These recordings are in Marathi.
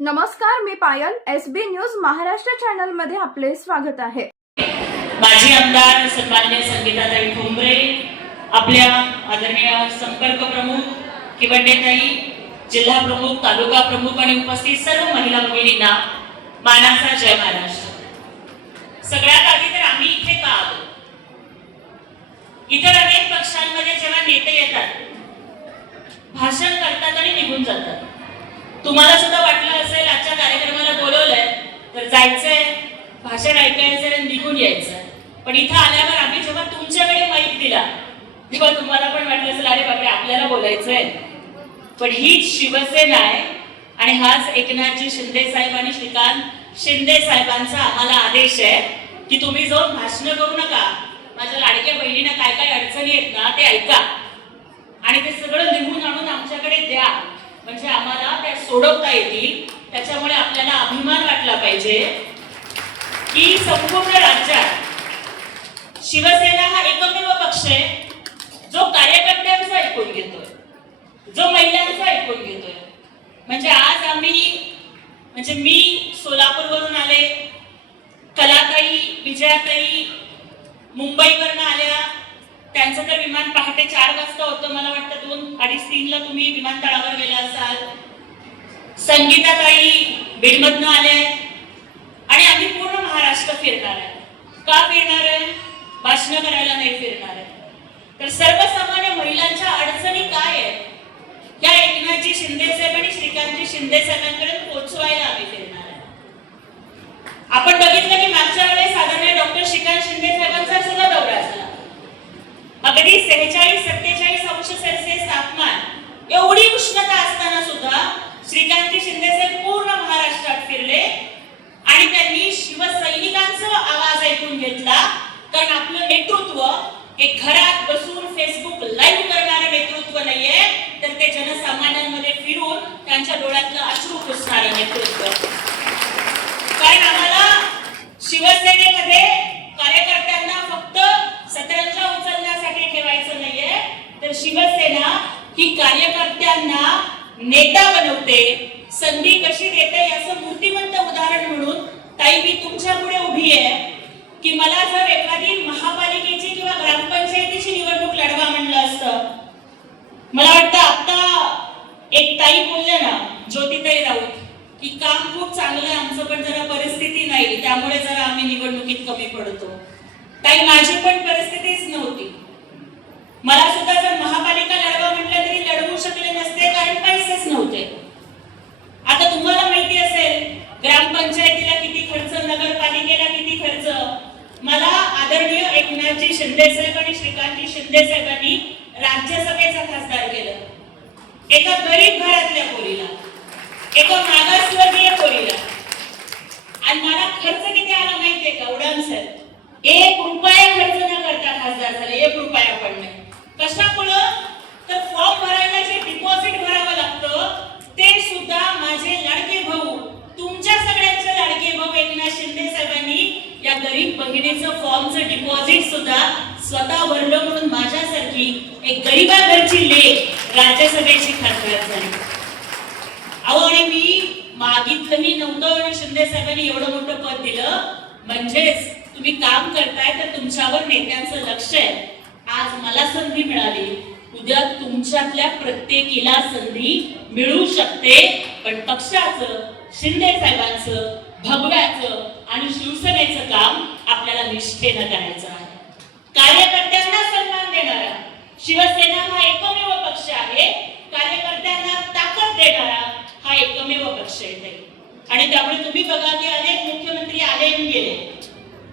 नमस्कार, मी पायल. SB न्यूज महाराष्ट्र चॅनल मध्ये आपले स्वागत आहे. माजी आमदार सन्माननीय संगीताताई ठोंबरे, आपल्या आदरणीय संपर्क प्रमुख किवंडेताई, जिल्हा प्रमुख, तालुका प्रमुख आणि उपस्थित सर्व महिला भगिनींना मानाचा जय महाराष्ट्र. सगळ्यात आधी तर आम्ही इथे का आलो? इतर अनेक पक्षांमध्ये जेव्हा नेते येतात, भाषण करतात आणि निघून जातात. तुम्हाला सुद्धा वाटलं असेल आजच्या कार्यक्रमाला बोलवलंय तर जायचंय, भाषण ऐकायचंय आणि निघून यायचंय. पण इथं आल्यावर आम्ही जेव्हा तुमच्याकडे माईक दिला तेव्हा तुम्हाला पण वाटलं असेल अरे बापरे आपल्याला बोलायचंय. पण हीच शिवसेना आहे आणि हाच एकनाथजी शिंदे साहेब आणि श्रीकांत शिंदे साहेबांचा आम्हाला आदेश आहे की तुम्ही जाऊन भाषण करू नका, माझ्या लाडक्या बहिणींना काय काय अडचणी आहेत ना ते ऐका आणि ते सगळं लिहून आणून आमच्याकडे द्या, म्हणजे आम्हाला त्या सोडवता येतील. त्याच्यामुळे आपल्याला अभिमान वाटला पाहिजे की संपूर्ण राज्यात शिवसेना हा एकमेव पक्ष आहे जो कार्यकर्त्यांचा ऐकून घेतोय, जो महिलांचा ऐकून घेतोय. म्हणजे आज आम्ही मी सोलापूरवरून आले, कलाताई, विजयाताई मुंबईवरून आल्या. त्यांचं तर विमान पहाटे 4 वाजता होतं, मला वाटतं 2:30-3 ला तुम्ही विमानतळावर गेला असाल. संगीताताई बीडमधनं आल्या आणि आम्ही पूर्ण महाराष्ट्र फिरणार आहे. का फिरणार आहे? भाषण करायला नाही फिरणार आहे, तर सर्वसामान्य महिलांच्या अडचणी काय आहेत या एकनाथजी शिंदे साहेब आणि श्रीकांतजी शिंदे साहेबांकडे पोहोचवायला आम्ही फिरणार आहे. आपण बघितलं की मागच्या वेळेस साधारण डॉक्टर श्रीकांत शिंदे साहेबांचा सुद्धा दौरा झाला. अगदी 46-47 अंश सेल्सिअस तापमान, एवढी उष्णता असताना सुद्धा श्रीकांतजी शिंदे साहेब पूर्ण महाराष्ट्रात फिरले आणि त्यांनी शिवसैनिकांचा आवाज ऐकून घेतला. कारण आपलं नेतृत्व हे घरात बसून फेसबुक लाईव्ह करणारं नेतृत्व नाहीये, तर ते जनसामान्यांमध्ये फिरून त्यांच्या डोळ्यातलं अश्रू पुसणारं नेतृत्व. कारण आम्हाला शिवसेनेमध्ये कार्यकर्त्यांना फक्त सतरंजा उचलण्यासाठी ठेवायचं नाहीये, तर शिवसेना ही कार्यकर्त्यांना नेता बनवते, संधी कशी देते याचं मूर्तिमंत उदाहरण म्हणून ताई मी तुमच्या पुढे उभी आहे की मला जर एखादी महापालिकेची किंवा ग्रामपंचायतीची निवडणूक लढवा म्हणलं असतं, मला वाटतं आता एक ताई बोलल्या ना, ज्योतिताई राऊत, की काम खूप चांगलं आहे आमचं, पण जरा परिस्थिती नाही, त्यामुळे जरा आम्ही निवडणुकीत कमी पडतो. ताई माझी पण परिस्थितीच नव्हती, मला सुद्धा जर महापालिका लढवा म्हटलं तरी लढवू शकले नसते, कारण पैसेच नव्हते. आता तुम्हाला माहिती असेल ग्रामपंचायतीला किती खर्च, नगरपालिकेला किती खर्च. मला आदरणीय एकनाथजी शिंदे साहेब आणि श्रीकांतजी शिंदे साहेबांनी राज्यसभेचा खासदार केलं. एका गरीब घरातल्या पोरीला, एका मागासवर्गीय पोरीला, आणि मला खर्च किती आला माहितीये का? उडान सर 1 रुपया खर्च न करता खासदार झाले, 1 रुपया पण नाही. कशामुळं? तर फॉर्म भरायला जे डिपॉझिट भरावं लागतं ते सुद्धा माझे लाडके भाऊ, तुमच्या सगळ्यांचे लाडके भाऊ एकनाथ शिंदे साहेबांनी या गरीब बहिणीचं फॉर्मचं डिपॉझिट सुद्धा स्वतः भरलं, म्हणून माझ्यासारखी एक गरीबा घरची लेक राज्यसभेची खासदार झाली. अहो, आणि मी मागितलंही नव्हतं आणि शिंदे साहेबांनी एवढं मोठं पद दिलं. म्हणजेच तुम्ही काम करताय तर तुमच्यावर नेत्यांचं लक्ष आहे. आज मला संधी मिळाली, उद्या तुमच्यातल्या प्रत्येकीला संधी मिळू शकते. पण पक्षाचं, शिंदे साहेबांचं, भगव्याचं आणि शिवसेनेचं काम आपल्याला निष्ठेनं करायचं आहे. कार्यकर्त्यांना सन्मान देणारा शिवसेना हा एकमेव पक्ष आहे, कार्यकर्त्यांना ताकद देणारा हा एकमेव पक्ष आहे. आणि त्यामुळे तुम्ही बघा की अनेक मुख्यमंत्री आले आणि गेले,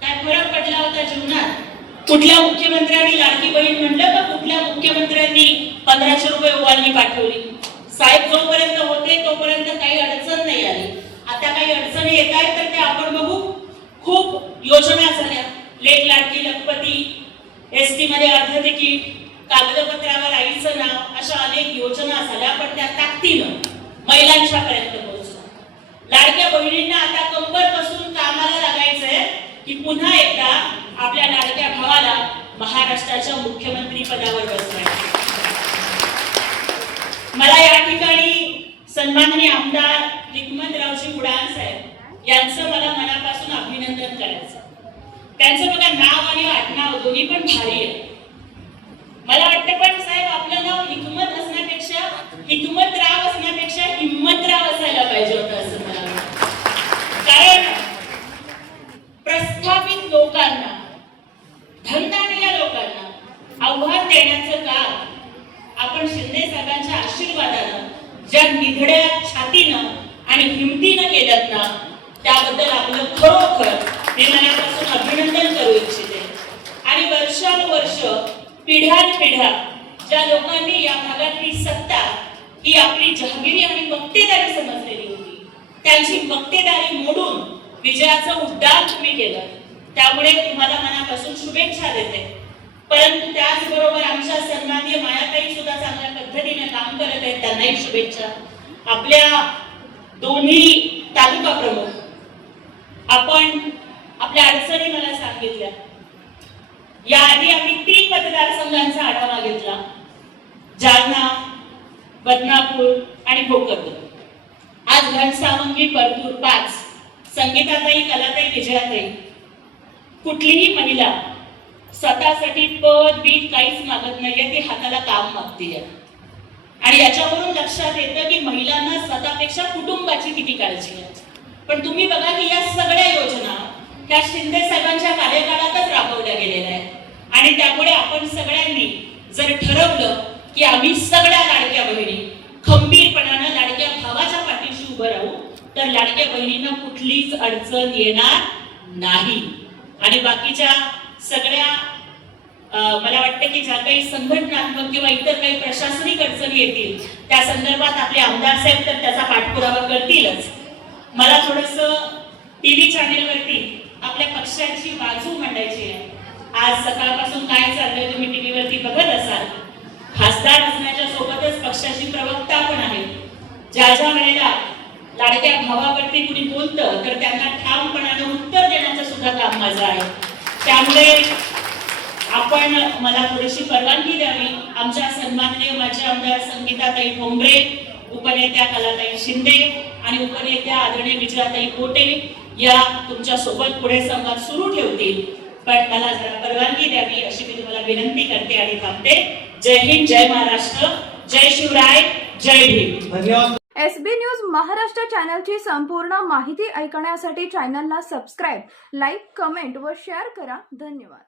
काय फरक पडला होता जीवनात? कुठल्या मुख्यमंत्र्यांनी लाडकी बहीण म्हणलं का कुठल्या मुख्यमंत्र्यांनी 1500 रुपये ओवाळणी पाठवली? साहेब जोपर्यंत होते तोपर्यंत काही अडचण नाही आली. आता काही अडचणी येत आहेत तर ते आपण बघू. खूप योजना झाल्या, लेक लाडकी लखपती, ST मध्ये अर्ध तिकीट, कागदपत्रावर आईचं नाव, अशा अनेक योजना झाल्या, पण त्या ताकदीनं महिलांच्या पर्यंत पोहोचल्या. लाडक्या बहिणींना आता कंबर बसून कामाला लागायचंय की पुन्हा एकदा आपल्या लाडक्या भावाला महाराष्ट्राच्या मुख्यमंत्री पदावर बसवायचं. मला या ठिकाणी सन्माननीय आमदार हिकमतरावजी यांचं मला मनापासून अभिनंदन करायचं. त्यांचं बघा नाव आणि आडनाव दोन्ही पण भारी आहे. मला वाटतं पण साहेब आपलं नाव हिकमत असण्यापेक्षा हिकमतराव असण्यापेक्षा हिम्मतराव असायला पाहिजे होतं असं मला वाटतं. कारण प्रस्थापित लोकांना धनदांडग्या लोकांना आव्हान देण्याचं काम आपण शिंदे साहेबांच्या आशीर्वादानं ज्या निधड्या छातीनं आणि हिमतीनं केलं ना त्याबद्दल आपलं खरोखर मी मनापासून अभिनंदन करू इच्छिते. आणि वर्षानुवर्ष पिढ्यानपिढ्या ज्या लोकांनी या भागातली सत्ता ही आपली जहागिरी आणि मक्तेदारी समजलेली होती त्यांची मक्तेदारी मोडून विजयाचं उड्डाण तुम्ही केलं. त्यामुळे तुम्हाला मनापासून शुभेच्छा देते. परंतु त्याचबरोबर आमच्या सन्माननीय मायाताई सुद्धा चांगल्या पद्धतीने काम करत आहेत, त्यांनाही शुभेच्छा. आपल्या दोन्ही तालुका प्रमुख आपण आपल्या अडचणी मला सांगितल्या. याआधी आम्ही 3 मतदारसंघांचा आढावा घेतला, जालना, बदनापूर आणि भोकरदन. आज घनसावंगी, परतूर 5. संगीताताई, कलाताई, विजयाताई. कुठलीही महिला स्वतःसाठी पद बीट काहीच मागत नाहीये, ती हाताला काम मागतीये. आणि याच्यावरून लक्षात येतं की महिलांना स्वतःपेक्षा कुटुंबाची किती काळजी आहे. पण तुम्ही बघा की या सगळ्या योजना त्या शिंदे साहेबांच्या कार्यकाळातच राबवल्या गेलेल्या आहेत. आणि त्यामुळे आपण सगळ्यांनी जर ठरवलं की आम्ही सगळ्या लाडक्या बहिणी खंबीरपणानं लाडक्या भावाच्या पाठीशी उभं राहू तर लाडक्या बहिणींना कुठलीच अडचण येणार नाही. आणि बाकीच्या सगळ्या मला वाटतं की ज्या काही संघटनात्मक किंवा इतर काही प्रशासनिक अडचणी येतील त्या संदर्भात आपले आमदार साहेब तर त्याचा पाठपुरावा करतीलच. मला थोडस टीव्ही चॅनेलवरती आपल्या पक्षाची बाजू मांडायची आहे. आज सकाळपासून काय चाललंय तुम्ही टीव्हीवरती बघत असाल. खासदार असण्याच्या सोबतच पक्षाची प्रवक्ता पण आहे. ज्या ज्या वेळेला लाडक्या भावावरती कुणी बोलतं तर त्यांना ठामपणानं उत्तर देण्याचं सुद्धा काम माझं आहे. त्यामुळे आपण मला थोडीशी परवानगी द्यावी. आमच्या सन्माननीय माजी आमदार संगीताताई भोंगरे, उपनेत्या कलाताई शिंदे आणि उपनेत्या आदरणीय विजयाताई पोटे या तुमच्या सोबत पुढे संवाद सुरू ठेवतील. पण मला जरा परवानगी द्यावी अशी मी तुम्हाला विनंती करते आणि थांबते. जय हिंद, जय महाराष्ट्र, जय शिवराय, जय भीम. धन्यवाद. SB न्यूज महाराष्ट्र चॅनलची संपूर्ण माहिती ऐकण्यासाठी चॅनलला सबस्क्राईब, लाईक, कमेंट व शेअर करा. धन्यवाद.